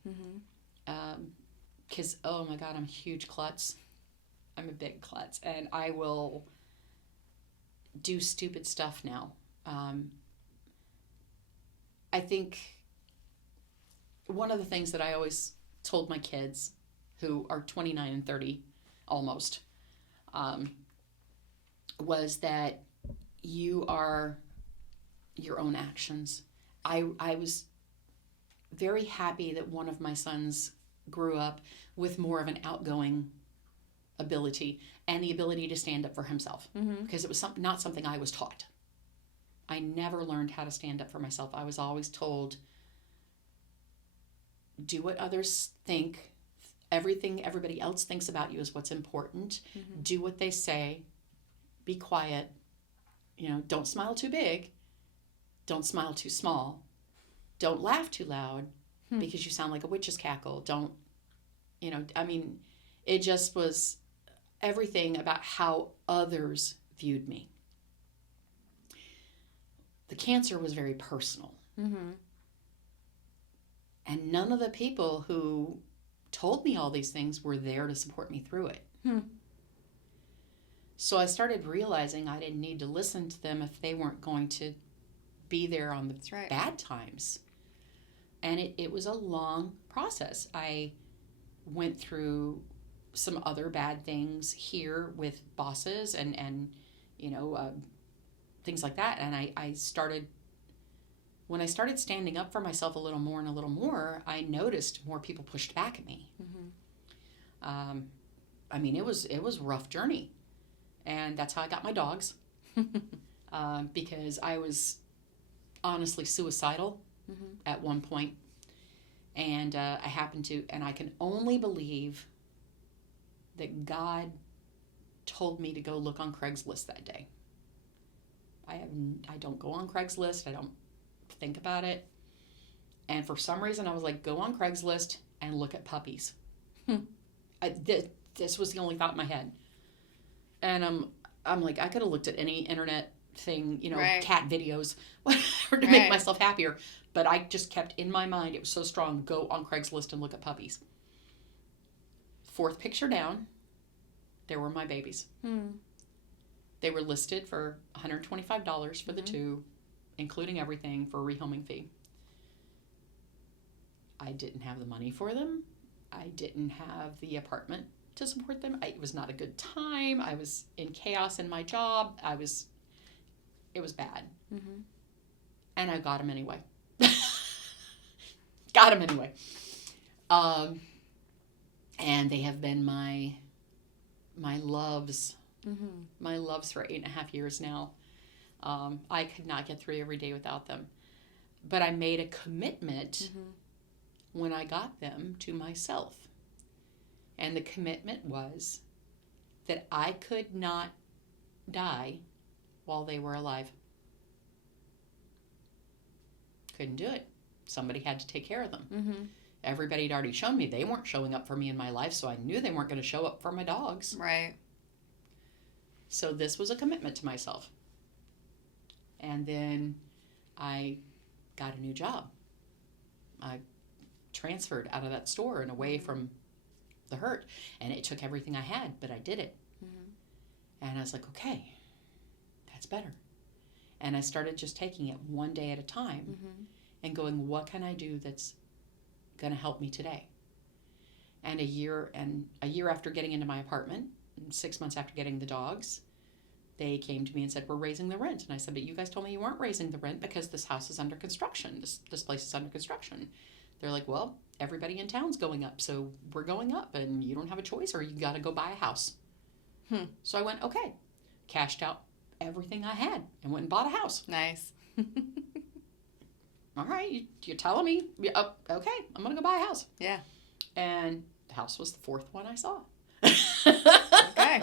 Because, oh my God, I'm a huge klutz. I'm a big klutz. And I will do stupid stuff now. I think one of the things that I always told my kids, who are 29 and 30, almost, was that you are your own actions. I was very happy that one of my sons grew up with more of an outgoing ability and the ability to stand up for himself, because it was not something I was taught. I never learned how to stand up for myself. I was always told, do what others think. Everything everybody else thinks about you is what's important. Do what they say. Be quiet. Don't smile too big. Don't smile too small. Don't laugh too loud because you sound like a witch's cackle. Don't, it just was everything about how others viewed me. The cancer was very personal. And none of the people who told me all these things were there to support me through it. So I started realizing I didn't need to listen to them if they weren't going to be there on the bad times. And it was a long process. I went through some other bad things here with bosses and things like that. And I started, when I started standing up for myself a little more, I noticed more people pushed back at me. It was a rough journey. And that's how I got my dogs. Because I was honestly suicidal at one point. And I happened to, and I can only believe that God told me to go look on Craigslist that day. I don't go on Craigslist. I don't think about it. And for some reason, I was like, go on Craigslist and look at puppies. This was the only thought in my head. And I'm like, I could have looked at any internet thing, cat videos, whatever, to make myself happier. But I just kept in my mind, it was so strong, go on Craigslist and look at puppies. Fourth picture down, there were my babies. They were listed for $125 for the two, including everything, for a rehoming fee. I didn't have the money for them. I didn't have the apartment to support them. It was not a good time. I was in chaos in my job. It was bad. Mm-hmm. And I got them anyway. Got them anyway. And they have been my loves. Mm-hmm. My loves for 8.5 years now. I could not get through every day without them. But I made a commitment when I got them to myself. And the commitment was that I could not die while they were alive. Couldn't do it. Somebody had to take care of them. Mm-hmm. Everybody had already shown me they weren't showing up for me in my life, so I knew they weren't going to show up for my dogs. Right. So this was a commitment to myself. And then I got a new job. I transferred out of that store and away from the hurt. And it took everything I had, but I did it. Mm-hmm. And I was like, okay, that's better. And I started just taking it one day at a time and going, what can I do that's going to help me today? And a year after getting into my apartment, 6 months after getting the dogs, they came to me and said, we're raising the rent. And I said, but you guys told me you weren't raising the rent because this house is under construction. This place is under construction. They're like, well, everybody in town's going up, so we're going up, and you don't have a choice, or you got to go buy a house. So I went, okay. Cashed out everything I had and went and bought a house. Nice. All right, you're telling me, okay, I'm going to go buy a house. Yeah. And the house was the fourth one I saw. Okay.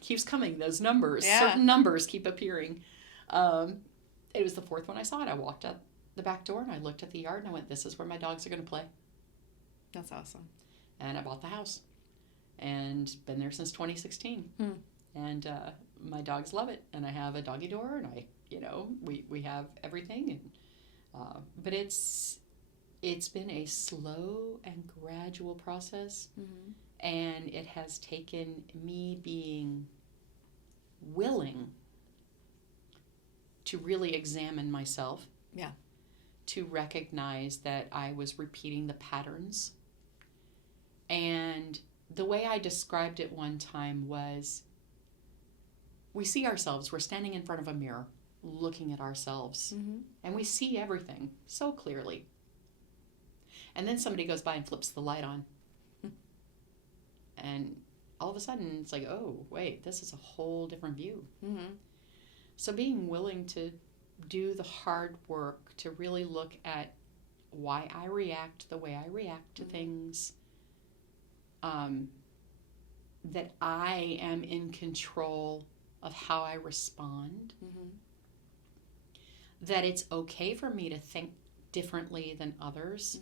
Keeps coming, those numbers. Yeah. Certain numbers keep appearing. It was the fourth one I saw, and I walked out the back door, and I looked at the yard, and I went, this is where my dogs are going to play. That's awesome. And I bought the house. And been there since 2016. And my dogs love it. And I have a doggy door, and we have everything. And but it's been a slow and gradual process. And it has taken me being willing to really examine myself. Yeah. To recognize that I was repeating the patterns. And the way I described it one time was, we see ourselves, we're standing in front of a mirror, looking at ourselves, and we see everything so clearly. And then somebody goes by and flips the light on. And all of a sudden, it's like, oh, wait, this is a whole different view. So being willing to do the hard work to really look at why I react the way I react to things, that I am in control of how I respond, that it's okay for me to think differently than others,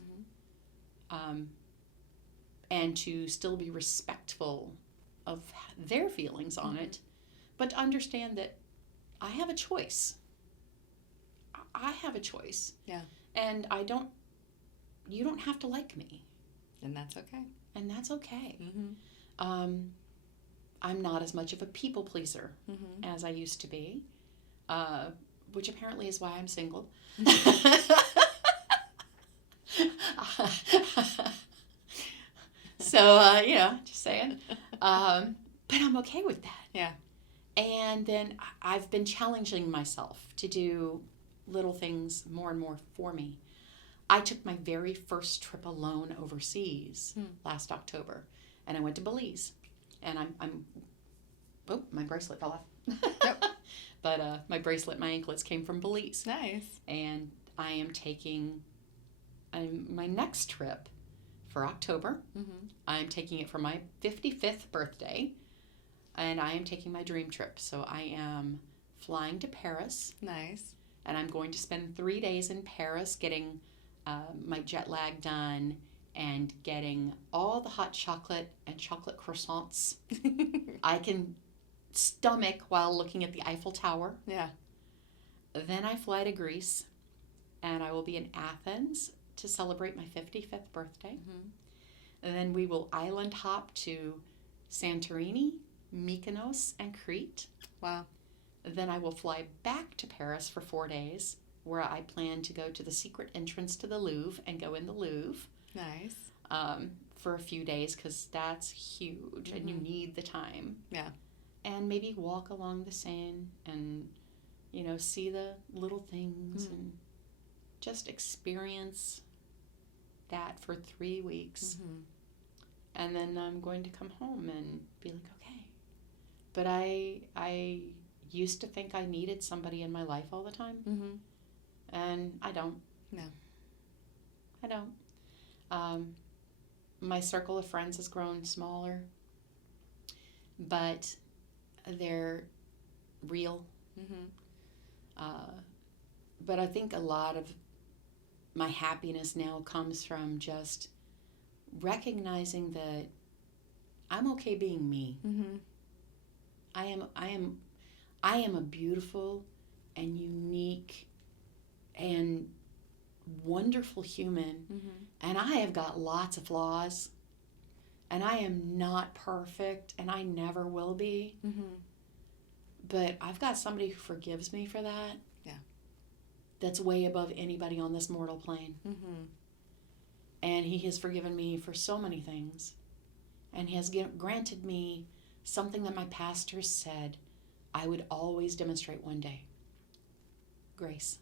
and to still be respectful of their feelings on it, but to understand that I have a choice. I have a choice. Yeah. And you don't have to like me. And that's okay. And that's okay. I'm not as much of a people pleaser as I used to be, which apparently is why I'm single. So, just saying. But I'm okay with that. Yeah. And then I've been challenging myself to do little things more and more for me. I took my very first trip alone overseas last October, and I went to Belize. And oh, my bracelet fell off. Yep. But my anklets came from Belize. Nice. And I am taking my next trip for October. I'm taking it for my 55th birthday, and I am taking my dream trip. So I am flying to Paris. Nice. And I'm going to spend 3 days in Paris getting my jet lag done and getting all the hot chocolate and chocolate croissants I can stomach while looking at the Eiffel Tower. Yeah. Then I fly to Greece, and I will be in Athens to celebrate my 55th birthday. And then we will island hop to Santorini, Mykonos and Crete. Wow. Then I will fly back to Paris for 4 days, where I plan to go to the secret entrance to the Louvre and go in the Louvre. Nice. For a few days, because that's huge and you need the time. Yeah. And maybe walk along the Seine and, see the little things and just experience that for 3 weeks. And then I'm going to come home and be like, okay. But I used to think I needed somebody in my life all the time. And I don't. No. I don't. My circle of friends has grown smaller, but they're real. But I think a lot of my happiness now comes from just recognizing that I'm okay being me. I am a beautiful and unique and wonderful human, and I have got lots of flaws, and I am not perfect, and I never will be. But I've got somebody who forgives me for that. Yeah. That's way above anybody on this mortal plane. And he has forgiven me for so many things, and he has granted me something that my pastor said I would always demonstrate one day: grace.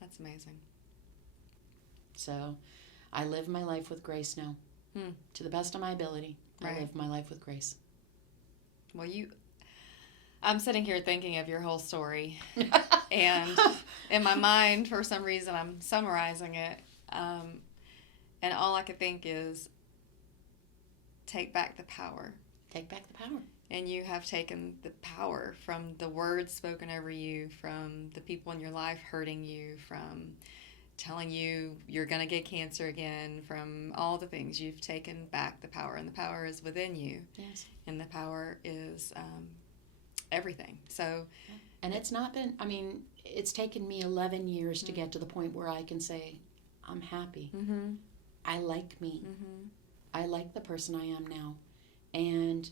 That's amazing. So I live my life with grace now. To the best of my ability, Right. I live my life with grace. Well, I'm sitting here thinking of your whole story, and in my mind, for some reason, I'm summarizing it, and all I could think is, take back the power. Take back the power. And you have taken the power from the words spoken over you, from the people in your life hurting you, from telling you you're going to get cancer again, from all the things. You've taken back the power, and the power is within you. Yes. And the power is everything. So, And it's not been, it's taken me 11 years to get to the point where I can say, I'm happy. I like me. I like the person I am now. And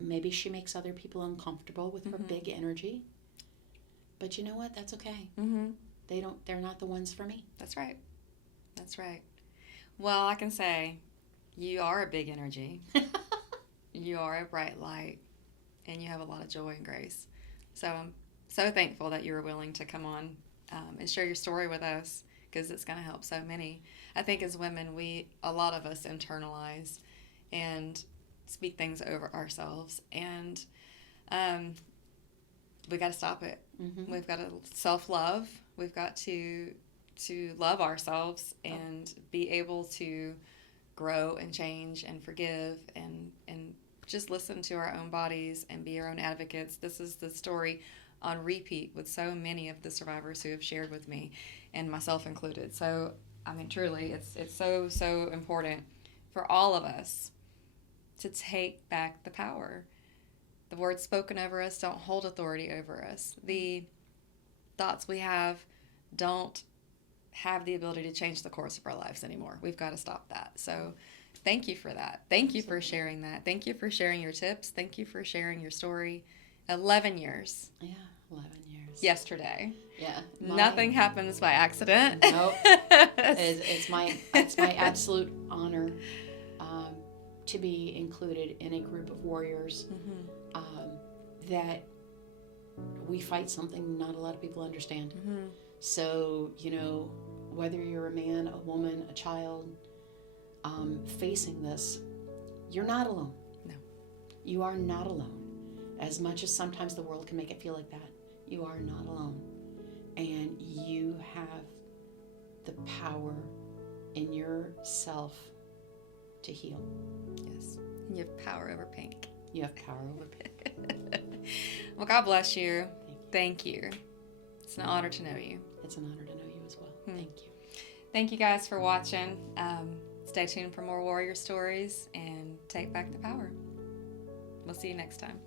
maybe she makes other people uncomfortable with her big energy. But you know what? That's okay. They're not the ones for me. That's right. That's right. Well, I can say you are a big energy. You are a bright light, and you have a lot of joy and grace. So I'm so thankful that you were willing to come on and share your story with us, because it's going to help so many. I think as women, a lot of us internalize and speak things over ourselves, and we got to stop it. We've got to self-love. We've got to love ourselves and be able to grow and change and forgive and just listen to our own bodies and be our own advocates. This is the story on repeat with so many of the survivors who have shared with me, and myself included. So, truly, it's so important for all of us to take back the power. The words spoken over us don't hold authority over us. The thoughts we have don't have the ability to change the course of our lives anymore. We've got to stop that. So thank you for that. Thank you for sharing that. Thank you for sharing your tips. Thank you for sharing your story. 11 years. Yeah, 11 years. Yesterday. Yeah. Nothing happens by accident. Nope. It's my absolute honor to be included in a group of warriors that we fight something not a lot of people understand. So, whether you're a man, a woman, a child, facing this, you're not alone. No. You are not alone. As much as sometimes the world can make it feel like that, you are not alone. And you have the power in yourself to heal. Yes. And you have power over pink. You have power over pink. Well, God bless you. Thank you. It's an honor to know you. It's an honor to know you as well. Thank you. Thank you guys for watching. Stay tuned for more warrior stories, and take back the power. We'll see you next time.